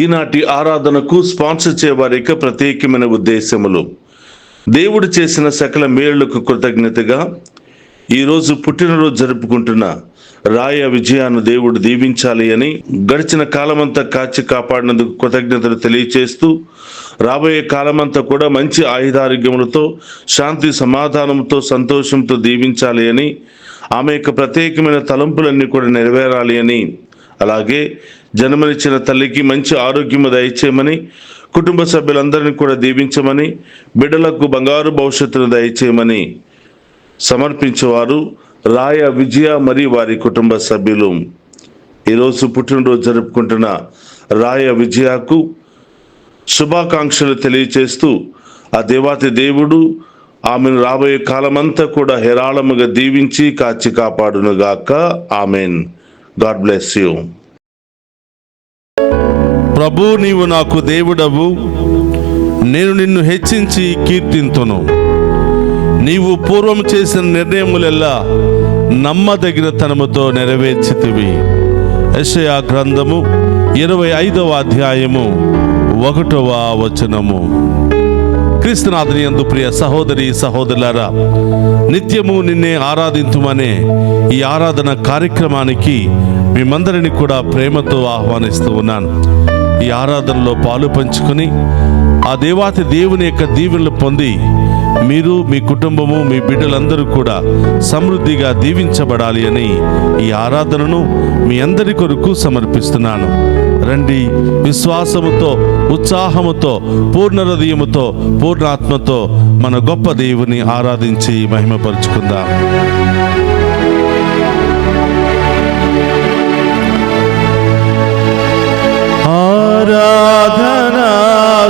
ఈనాటి ఆరాధనకు స్పాన్సర్ చేయవారిక ప్రత్యేకమైన ఉద్దేశములు. దేవుడు చేసిన సకల మేళ్లకు కృతజ్ఞతగా ఈరోజు పుట్టినరోజు జరుపుకుంటున్న రాయ విజయాను దేవుడు దీవించాలి అని గడిచిన కాలమంతా కాచి కాపాడినందుకు కృతజ్ఞతలు తెలియచేస్తూ, రాబోయే కాలమంతా కూడా మంచి ఆయుధారోగ్యములతో, శాంతి సమాధానంతో, సంతోషంతో దీవించాలి అని, ఆమె యొక్క ప్రత్యేకమైన తలంపులన్నీ కూడా నెరవేరాలి అని, అలాగే జన్మనిచ్చిన తల్లికి మంచి ఆరోగ్యము దయచేయమని, కుటుంబ సభ్యులందరినీ కూడా దీవించమని, బిడ్డలకు బంగారు భవిష్యత్తును దయచేయమని సమర్పించేవారు రాయ విజయ మరియు వారి కుటుంబ సభ్యులు. ఈరోజు పుట్టినరోజు జరుపుకుంటున్న రాయ విజయకు శుభాకాంక్షలు తెలియచేస్తూ, ఆ దేవాతి దేవుడు ఆమెను రాబోయే కాలమంతా కూడా హేరాళముగా దీవించి కాచి కాపాడునుగాక. ఆమెన్. God bless you. ప్రభు, నీవు నాకు దేవుడవు, నేను నిన్ను హెచ్చించి కీర్తింతును. నీవు పూర్వం చేసిన నిర్ణయములెల్లా నమ్మదగిన తనముతో నెరవేర్చితివి. యెషయా గ్రంథము 25వ అధ్యాయము 1వ వచనము. క్రీస్తునాథుని యందు ప్రియ సహోదరి సహోదరులారా, నిత్యము నిన్నే ఆరాధింతుమనే ఈ ఆరాధన కార్యక్రమానికి మిమ్మందరిని కూడా ప్రేమతో ఆహ్వానిస్తూ ఉన్నాను. ఈ ఆరాధనలో పాలు పంచుకొని ఆ దేవాతి దేవుని యొక్క దీవెనలు పొంది మీరు, మీ కుటుంబము, మీ బిడ్డలందరూ కూడా సమృద్ధిగా దీవించబడాలి అని ఈ ఆరాధనను మీ అందరి కొరకు సమర్పిస్తున్నాను. రండి, విశ్వాసముతో, ఉత్సాహముతో, పూర్ణ హృదయముతో, పూర్ణాత్మతో మన గొప్ప దేవుని ఆరాధించి మహిమపరుచుకుందాం. ఆరాధనా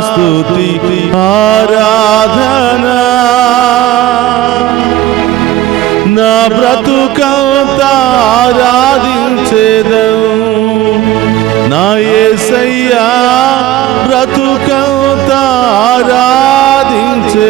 స్తుతి ఆరాధనా, నా బ్రతుకంతా ఆరాధించేదను, నా యేసయ్యా బ్రతుకంతా ఆరాధించేదను.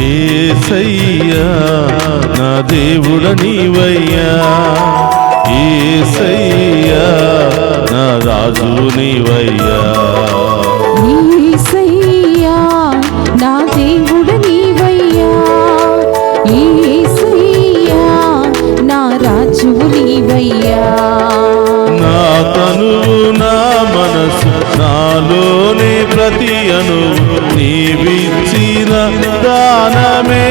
యేసయ్యా నా దేవుడ నీవయ్యా, యేసయ్యా నా రాజు నీవయ్యా, యేసయ్యా నా దేవుడ నీవయ్యా, యేసయ్యా నా రాజు నీవయ్యా. నా తనువు, నా మనసు, నాలోని ప్రతి అణువు నీవిచ్చిన దానమే,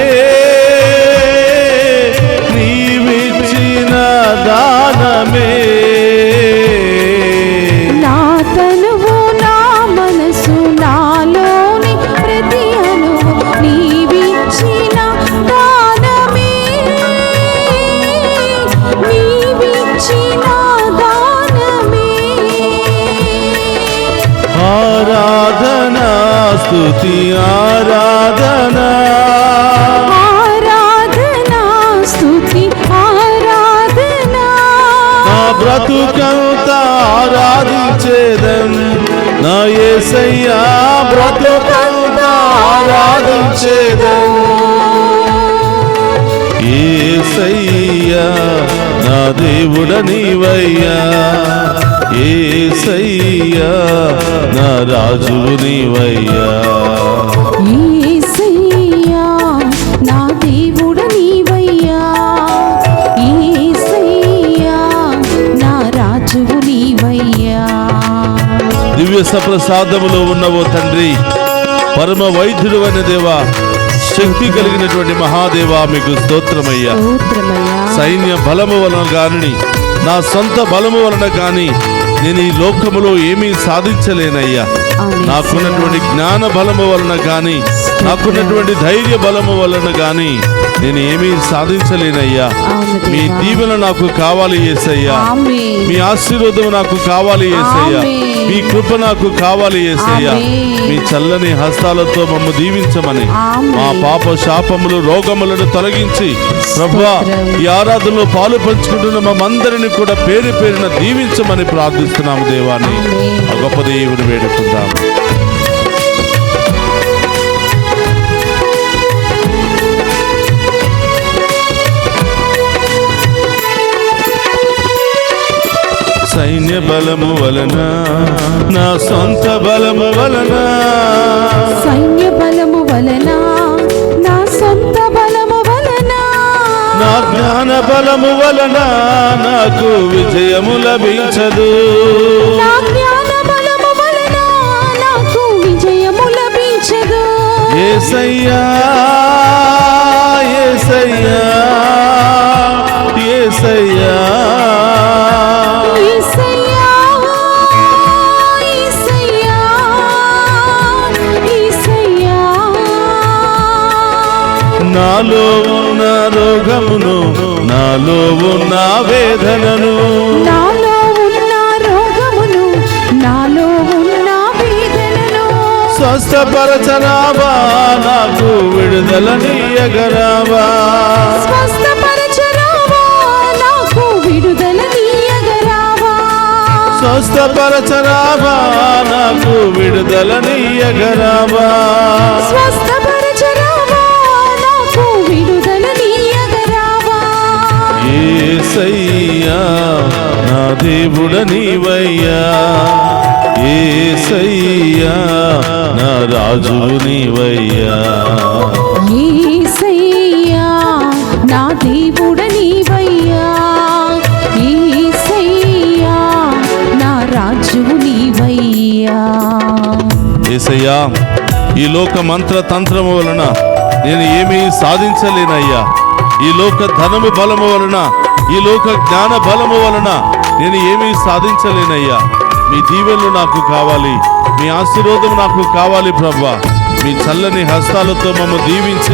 నీవిచ్చిన దానమే. నా తనువు, నా మనసు, నాలోని ప్రతి అణువు నీవిచ్చిన దానమే, నీవిచ్చిన దానమే. ఆరాధనా స్తుతి ఆరాధనా, ఆరాధనా స్తుతి ఆరాధనా, నా బ్రతుకంతా ఆరాధించేదను, నా యేసయ్యా బ్రతుకంతా ఆరాధించేదను. యేసయ్యా నా దేవుడ నీవయ్యా, యేసయ్యా నా రాజు నీవయ్యా, యేసయ్యా నా దేవుడ నీవయ్యా, యేసయ్యా నా రాజు నీవయ్యా. దివ్య సప్రసాదములో ఉన్నవో తండ్రి, పరమ వైద్యుడు అనే దేవా, శక్తి కలిగినటువంటి మహాదేవా, మీకు స్తోత్రమయ్యా. సైన్య బలము వలన గాని, నా సొంత బలము వలన గాని నేను ఈ లోకములో ఏమీ సాధించలేనయ్యా. నాకున్నటువంటి జ్ఞాన బలము వలన కానీ, నాకున్నటువంటి ధైర్య బలము వలన కానీ నేను ఏమీ సాధించలేనయ్యా. మీ దీవెన నాకు కావాలి యేసయ్యా. మీ ఆశీర్వాదం నాకు కావాలి యేసయ్యా. మీ కృప నాకు కావాలి యేసయ్యా. మీ చల్లని హస్తాలతో మమ్ము దీవించమని, మా పాప శాపములు రోగములను తొలగించి ప్రభువా ఈ ఆరాధనలో పాలు పంచుకుంటున్న మమ్మందరిని కూడా పేరు పేరున దీవించమని ప్రార్థిస్తున్నాము దేవాన్ని. ఆ గొప్ప దేవుని వేడుకుందాము. సైన్య బలము వలన, నా సొంత బలము వలన, సైన్య బలము వలన, నా సొంత బలము వలన, నా జ్ఞాన బలము వలన నాకు విజయము లభించదు. నా జ్ఞాన బలము వలన నాకు విజయము లభించదు. యేసయ్యా యేసయ్యా యేసయ్యా నాలో ఉన్న రోగమును, నాలో ఉన్న వేదనను, నాలో ఉన్న రోగమును, నాలో ఉన్న వేదనను స్వస్థపరచరావా, నాకు విడుదలనీయగరావా. స్వస్థపరచరావా, నాకు విడుదలనీయగరావా. స్వస్థపరచరావా, నాకు విడుదలనీయగరావా. స్వస్థపరచరావా, నాకు విడుదలనీయగరావా. యేసయ్యా నా దేవుడ నీవయ్యా. యేసయ్యా నా రాజు నీవయ్యా. యేసయ్యా నా దేవుడ నీవయ్యా. యేసయ్యా నా రాజు నీవయ్యా. యేసయ్యా ఈ లోక మంత్ర తంత్రము వలన నేను ఏమీ సాధించలేనయ్యా. ఈ లోక ధనము బలము వలన, ఈ లోక జ్ఞాన బలము వలన నేను ఏమీ సాధించలేనయ్యా. మీ దీవెనలు నాకు కావాలి, మీ ఆశీర్వాదం నాకు కావాలి ప్రభువా. మీ చల్లని హస్తాలతో మమ్మల్ని దీవించి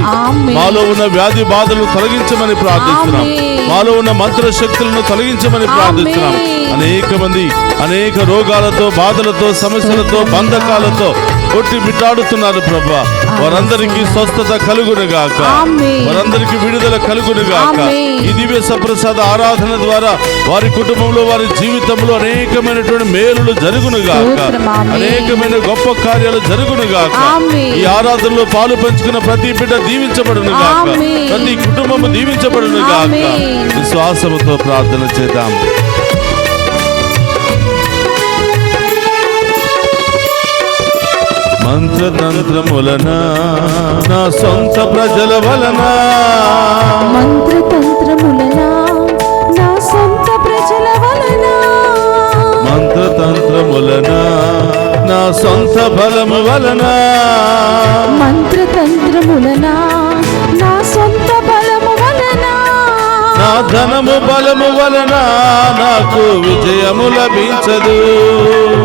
మాలో ఉన్న వ్యాధి బాధలను తొలగించమని ప్రార్థిస్తున్నాం. మాలో ఉన్న మంత్ర శక్తులను తొలగించమని ప్రార్థిస్తున్నాం. అనేక మంది అనేక రోగాలతో, బాధలతో, సమస్యలతో, బంధకాలతో కొట్టి మిట్టాడుతున్నారు ప్రభువా. వారందరికీ స్వస్థత కలుగునుగాక, వారందరికీ విడుదల కలుగునుగాక. ఈ దివ్య సప్రసాద ఆరాధన ద్వారా వారి కుటుంబంలో, వారి జీవితంలో అనేకమైనటువంటి మేలులు జరుగునుగాక, అనేకమైన గొప్ప కార్యాలు జరుగునుగాక. ఈ ఆరాధనలో పాలు పంచుకున్న ప్రతి బిడ్డ దీవించబడునుగాక, ప్రతి కుటుంబము దీవించబడునుగాక. విశ్వాసముతో ప్రార్థన చేద్దాం. మంత్రతంత్రములన, నా సొంత ప్రజల వలన, మంత్రతంత్రములన, నా సొంత ప్రజల వలన, మంత్రతంత్రములన, నా సొంత బలము వలన, మంత్రతంత్రములన, నా సొంత బలము వలన, నా ధనము బలము వలన నాకు విజయము లభించదు.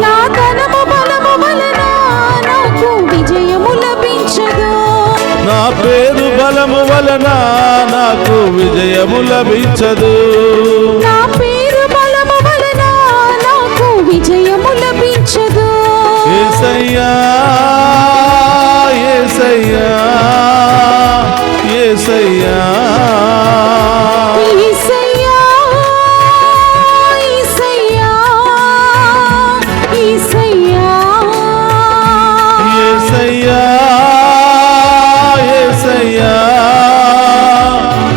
నా ధనము బలము వలన నాకు విజయము లభించదు. నా పేరు బలము వలన నాకు విజయము లభించదు. నా పేరు బలము వలన నాకు విజయము లభించదు. యేసయ్యా యేసయ్యా యేసయ్యా యేసయ్యా యేసయ్యా యేసయ్యా యేసయ్యా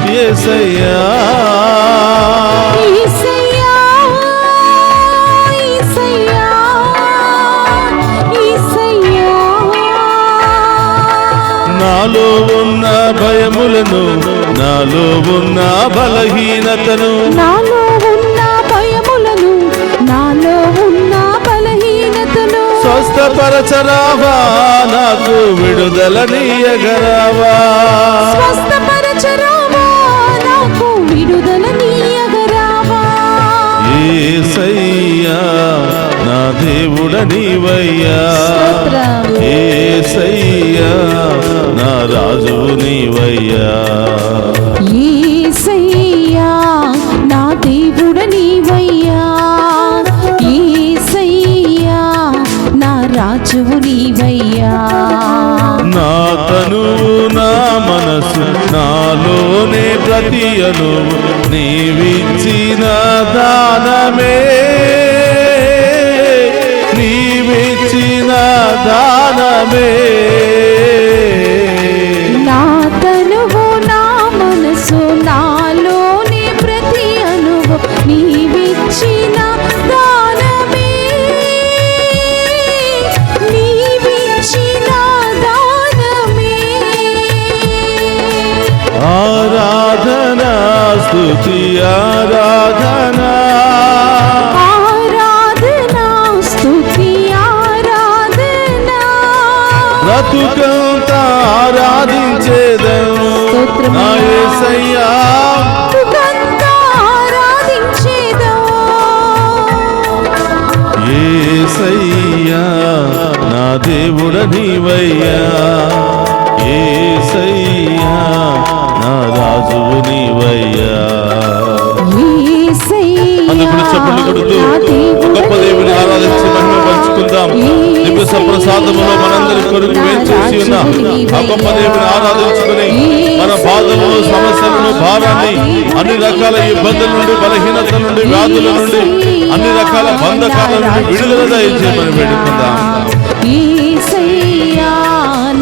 యేసయ్యా యేసయ్యా యేసయ్యా యేసయ్యా నాలో ఉన్న భయములను, నాలో ఉన్న బలహీనతను, నాలో ఉన్న భయములను, నాలో ఉన్న బలహీనతను స్వస్థపరచరావా, నాకు విడుదలనీయగరావా. స్వస్థపరచరావా, నాకు విడుదలనీయగరావా. యేసయ్యా దేవుడ నీవయ్యా, స్తోత్రం. యేసయ్యా నా రాజు నీవయ్యా, యేసయ్యా నా దేవుడ నీవయ్యా, యేసయ్యా నా రాజువు నీవయ్యా. నా తనువు నా మనసు నాలోనే ప్రతి అణువు నీవిచ్చిన దానమే, నీవిచ్చిన దానమే. నా తనువు నా మనసు నాలోని ప్రతి అణువు నీవిచ్చిన దానమే, నీవిచ్చిన దానమే. ఆరాధనా స్తుతి ఆరాధనా, ఆరాధనా స్తుతి ఆరాధనా, బ్రతుకంతా ఆరాధించేదను స్తోత్రం. నా యేసయ్యా, బ్రతుకంతా ఆరాధించేదా. యేసయ్యా నా దేవుడ నీవయ్యా, యేసయ్యా నా రాజువు నీవయ్యా. అందుకు చప్పట్లు కొడుతూ గొప్ప దేవుని ఆరాధించి మహిమ పంచుకుందాం. దివ్య సప్రసాదములో మనందరి కొరకు వేచేసి ఉన్న ఆ గొప్ప దేవుని ఆరాధించుకుని మన బాధలను, సమస్యలను, భారాన్ని, అన్ని రకాల ఇబ్బందుల నుండి, బలహీనత నుండి, వ్యాధుల నుండి, అన్ని రకాల బంధకాల నుండి విడుదల దయచేయమని వేడుకుందాం. యేసయ్యా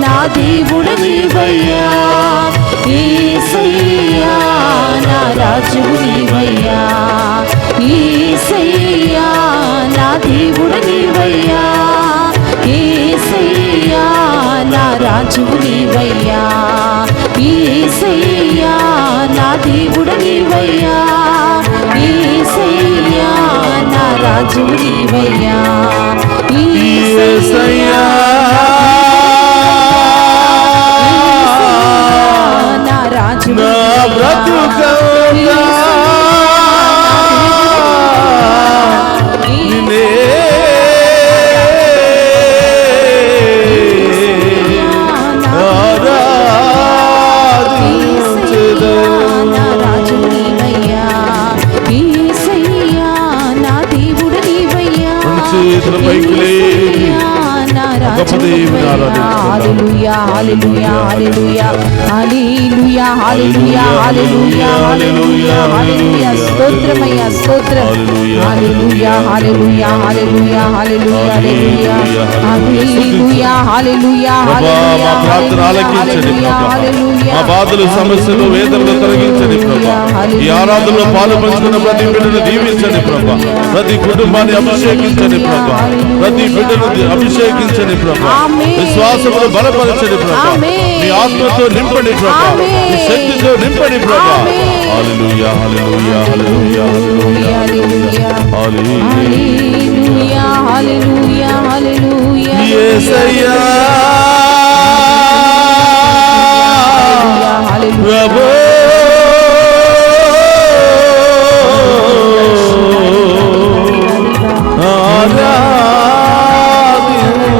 నా దేవుడు నీవయ్యా, యేసయ్యా నా రాజువు నీవయ్యా, యేసయ్యా నా దేవుడు నీవయ్యా, యేసయ్యా నా రాజువు నీవయ్యా, యేసయ్యా నా దేవుడు నీవయ్యా, యేసయ్యా నా రాజువు నీవయ్యా, యేసయ్యా నా రాజు నా బ్రతుకంతా నిన్నే ఆరాధించెదను. నా రాజు నీవయ్యా, యేసయ్యా నా దేవుడు నీవయ్యా, రెండు చేతుల పైకి లేపి నా గొప్ప దేవుని ఆరాధించుకుందాం. హల్లెలూయా హల్లెలూయా హల్లెలూయా హల్లెలూయా హల్లెలూయా హల్లెలూయా హల్లెలూయా హల్లెలూయా స్తోత్రమయ్యా స్తోత్రం హల్లెలూయా హల్లెలూయా హల్లెలూయా హల్లెలూయా హల్లెలూయా హల్లెలూయా ప్రభా, మా ప్రార్థన ఆలకించండి ప్రభా. మా బాధలు, సమస్యలు, వేదనలు తొలగించండి ప్రభా. ఈ ఆరాధనలో పాలు పంచుకున్న ప్రతి బిడ్డను దీవించండి ప్రభా. ప్రతి కుటుంబాన్ని అభిషేకించండి ప్రభా. ప్రతి బిడ్డను అభిషేకించండి ప్రభా. విశ్వాసమును బలపరచండి ప్రభా. మీ ఆత్మతో నింపండి ప్రభా. మీ శక్తితో నింపండి ప్రభా. హల్లెలూయా హల్లెలూయా హల్లెలూయా హల్లెలూయా హల్లెలూయా హల్లెలూయా హల్లెలూయా యేసయ్యా ప్రభు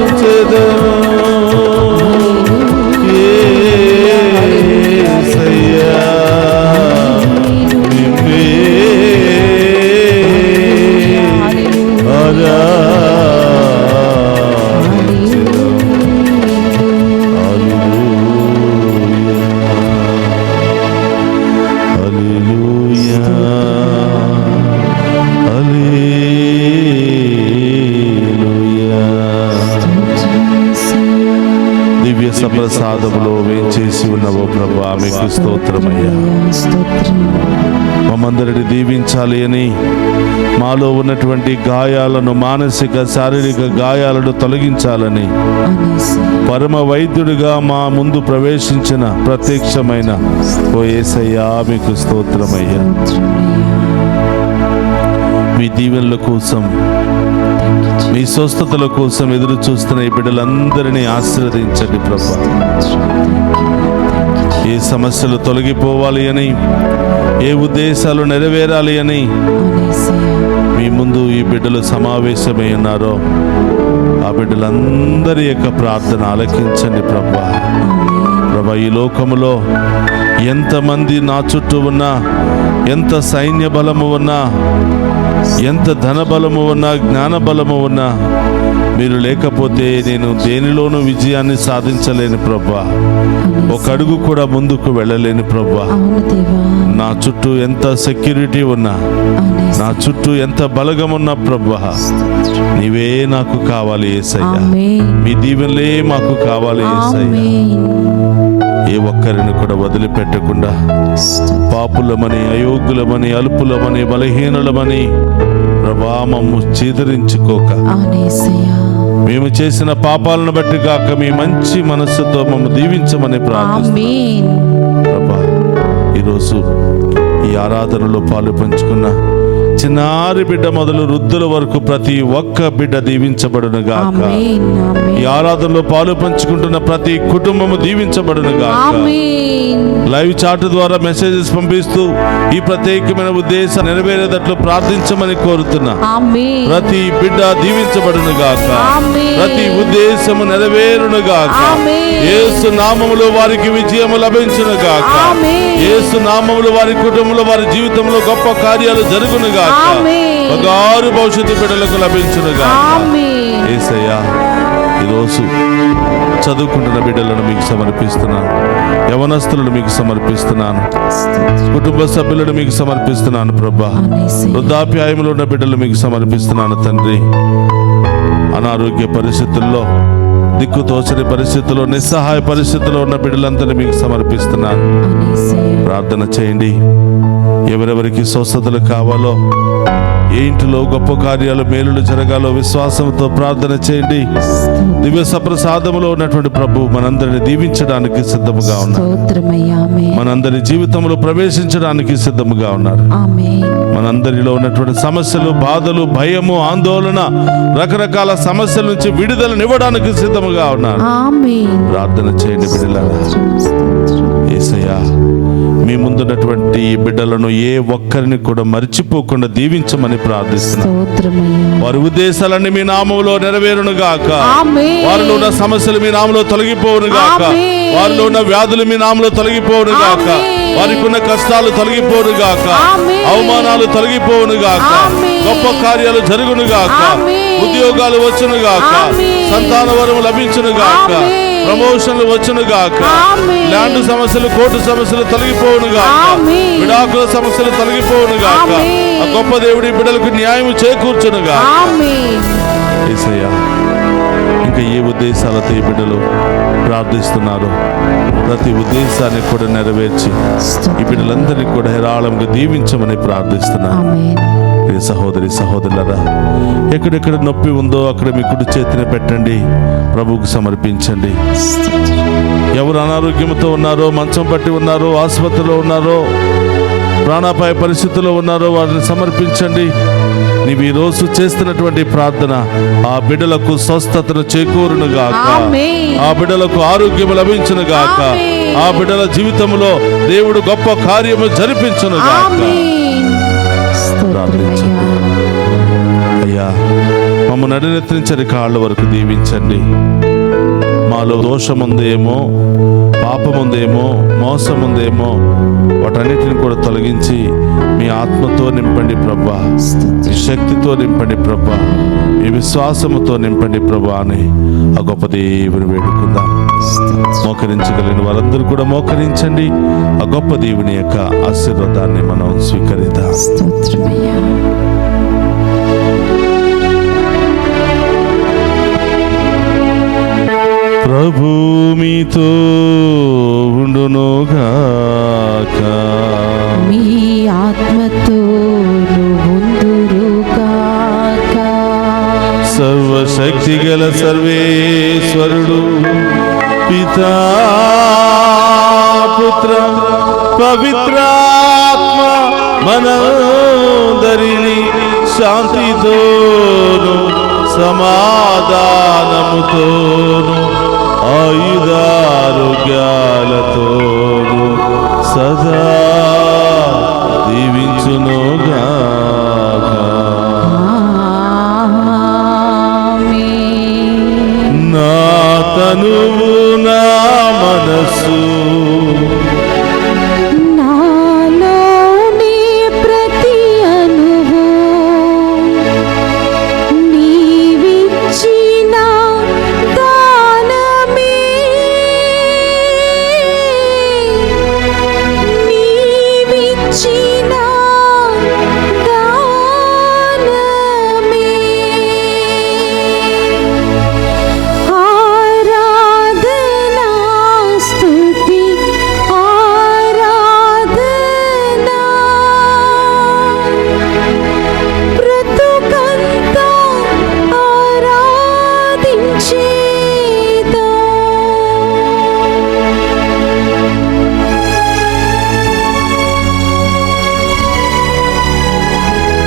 ఆరాధించెదను. యేసయ్యా నిన్నే దివ్య సప్రసాదములో వేంచేసి ఉన్నవో ప్రభా, మీకు స్తోత్రమయ్యా. మమ్మందరిని దీవించాలి అని, మాలో ఉన్నటువంటి గాయాలను, మానసిక శారీరక గాయాలను తొలగించాలని పరమ వైద్యుడిగా మా ముందు ప్రవేశించిన ప్రత్యక్షమైన ఓ యేసయ్యా, మీకు స్తోత్రమయ్యా. మీ దీవెనల కోసం, మీ స్వస్థతల కోసం ఎదురు చూస్తున్న ఈ బిడ్డలందరినీ ఆశీర్వదించండి ప్రభా. ఏ సమస్యలు తొలగిపోవాలి అని, ఏ ఉద్దేశాలు నెరవేరాలి అని మీ ముందు ఈ బిడ్డలు సమావేశమై ఉన్నారో ఆ బిడ్డలందరి యొక్క ప్రార్థన ఆలకించండి ప్రభా. ప్రభా, ఈ లోకములో ఎంతమంది నా చుట్టూ ఉన్నా, ఎంత సైన్య బలము ఉన్నా, ఎంత ధన బలము ఉన్నా, జ్ఞాన బలము ఉన్నా, మీరు లేకపోతే నేను దేనిలోనూ విజయాన్ని సాధించలేని ప్రభా. ఒక అడుగు కూడా ముందుకు వెళ్ళలేని ప్రభా. నా చుట్టూ ఎంత సెక్యూరిటీ ఉన్నా, నా చుట్టూ ఎంత బలగం ఉన్నా ప్రభా, నీవే నాకు కావాలి యేసయ్యా. మీ దీవెనలే మాకు కావాలి యేసయ్యా. ఏ ఒక్కరిని కూడా వదిలిపెట్టకుండా పాపులమని, అయోగ్యులమని, అల్పులమని, బలహీనులమని ప్రభా మమ్ము చీదరించుకోక, మేము చేసిన పాపాలను బట్టి కాక మీ మంచి మనస్సుతో మమ్ము దీవించమని ప్రార్థిస్తున్నాం ప్రభా. ఈరోజు ఈ ఆరాధనలో పాలు పంచుకున్న చిన్నారి బిడ్డ మొదలు వృద్ధుల వరకు ప్రతి ఒక్క బిడ్డ దీవించబడును గాక. ఈ ఆరాధనలో పాలు పంచుకుంటున్న ప్రతి కుటుంబము దీవించబడును గాక. లైవ్ చాట్ ద్వారా మెసేజెస్ పంపిస్తూ ఈ ప్రత్యేకమైన ఉద్దేశం నెరవేరేటట్లు ప్రార్థించమని కోరుతున్నా. ప్రతి బిడ్డ దీవించబడును గాక. ప్రతి ఉద్దేశము నెరవేరును గాక. యేసు నామములో వారికి విజయము లభించును గాక. యేసు నామములో వారి కుటుంబంలో, వారి జీవితంలో గొప్ప కార్యాలు జరుగును గాక. బంగారు భవిష్యత్తు బిడ్డలకు లభించును గాక. యేసయ్యా, ఈరోజు చదువుకుంటున్న బిడ్డలను మీకు సమర్పిస్తున్నాను. యవనస్తులను మీకు సమర్పిస్తున్నాను. కుటుంబ సభ్యులను మీకు సమర్పిస్తున్నాను ప్రభా. వృద్ధాప్యాయంలో ఉన్న బిడ్డలు మీకు సమర్పిస్తున్నాను తండ్రి. అనారోగ్య పరిస్థితుల్లో, దిక్కుతోచని పరిస్థితుల్లో, నిస్సహాయ పరిస్థితుల్లో ఉన్న బిడ్డలందరినీ మీకు సమర్పిస్తున్నాను. ప్రార్థన చేయండి. ఎవరెవరికి స్వస్థతలు కావాలో, ఏ ఇంటిలో గొప్ప కార్యాలు, మేలులు జరగాలో విశ్వాసంతో ప్రార్థన చేయండి. దివ్య సప్రసాదములో ఉన్నటువంటి ప్రభు మనందరిని దీవించడానికి సిద్ధముగా ఉన్నారు. మనందరి జీవితంలో ప్రవేశించడానికి సిద్ధముగా ఉన్నారు. మనందరిలో ఉన్నటువంటి సమస్యలు, బాధలు, భయము, ఆందోళన, రకరకాల సమస్యల నుంచి విడుదలనివ్వడానికి సిద్ధముగా ఉన్నారు. ప్రార్థన చేయండి బిడ్డలారా. యేసయ్యా, మీ ముందున్నటువంటి బిడ్డలను ఏ ఒక్కరిని కూడా మర్చిపోకుండా దీవించమని ప్రార్థిస్తున్నాను. వారి ఉద్దేశాలన్నీ మీ నామములో నెరవేరును గాక. వారిలో ఉన్న సమస్యలు మీ నామములో తొలగిపోవును గాక. వారిలో ఉన్న వ్యాధులు మీ నామములో తొలగిపోవును గాక. వారికి ఉన్న కష్టాలు తొలగిపోవును గాక. అవమానాలు తొలగిపోవును గాక. గొప్ప కార్యాలు జరుగును గాక. ఉద్యోగాలు వచ్చును గాక. సంతాన వరము లభించును గాక. ప్రమోషన్లు వచ్చును గాక. ల్యాండ్ సమస్యలు, కోర్టు సమస్యలు తొలగిపోవును గాక. విడాకుల సమస్యలు తొలగిపోవును గాక. ఆ గొప్ప దేవుడి బిడ్డలకు న్యాయం చేకూర్చును గాక. యేసయ్యా, ఇంకా ఏ ఉద్దేశాలతో ఈ బిడ్డలు ప్రార్థిస్తున్నారు, ప్రతి ఉద్దేశాన్ని కూడా నెరవేర్చి ఈ బిడ్డలందరినీ కూడా హేరాళంగా దీవించమని ప్రార్థిస్తున్నాను. సహోదరి సహోదరులరా, ఎక్కడెక్కడ నొప్పి ఉందో అక్కడ మీ కుడి చేతిని పెట్టండి, ప్రభువుకు సమర్పించండి. ఎవరు అనారోగ్యంతో ఉన్నారో, మంచం పట్టి ఉన్నారో, ఆసుపత్రిలో ఉన్నారో, ప్రాణాపాయ పరిస్థితుల్లో ఉన్నారో వారిని సమర్పించండి. నీవు ఈ రోజు చేస్తున్నటువంటి ప్రార్థన ఆ బిడ్డలకు స్వస్థతను చేకూరును గాక. ఆ బిడ్డలకు ఆరోగ్యం లభించును గాక. ఆ బిడ్డల జీవితంలో దేవుడు గొప్ప కార్యము జరిపించును గాక. ప్రార్థించండి. అయ్యా, మమ్మ నడినెత్తించని కాళ్ళ వరకు దీవించండి. మాలో దోషముందేమో, పాపముందేమో, మోసముందేమో వాటన్నిటిని కూడా తొలగించి మీ ఆత్మతో నింపండి ప్రభా. మీ శక్తితో నింపండి ప్రభా. మీ విశ్వాసముతో నింపండి ప్రభా అని ఆ గొప్ప దేవుని వేడుకుందాం. మోకరించగలిగిన వారందరూ కూడా మోకరించండి. ఆ గొప్ప దేవుని యొక్క ఆశీర్వాదాన్ని మనం స్వీకరిద్దాం. ప్రభు మీతో ఉండునుగాక. మీ ఆత్మతో ఉందురుగాక. సర్వశక్తి గల సర్వేశ్వరుడు పితా, పుత్ర, పవిత్రాత్మ మనందరినీ శాంతితోను సమాధానముతోను ఆయుధారోగ్యాలతోను సదా దీవించునుగాక.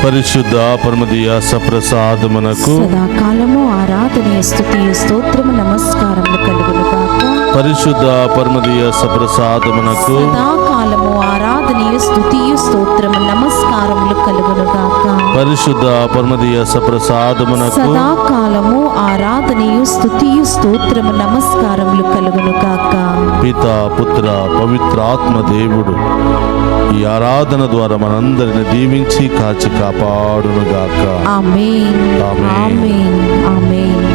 పరిశుద్ధ పరమదీయ సప్రసాదమునకు సదాకాలము ఆరాధనీయ స్తుతియు స్తోత్రము నమస్కారములు కలుగును గాక. పరిశుద్ధ పరమదీయ సప్రసాదమునకు సదాకాలము ఆరాధనీయ స్తుతియు స్తోత్రము నమస్కారములు కలుగును గాక. పరిశుద్ధ పరమదీయ సప్రసాదమునకు సదాకాలము ఆరాధనీయు స్తుతియు స్తోత్రము నమస్కారములు కలుగును గాక. పిత పుత్ర పవిత్రాత్మ దేవుడు ఈ ఆరాధన ద్వారా మనందరిని దీవించి కాచి కాపాడునుగాక. ఆమేన్ ఆమేన్. ఆమేన్ ఆమేన్.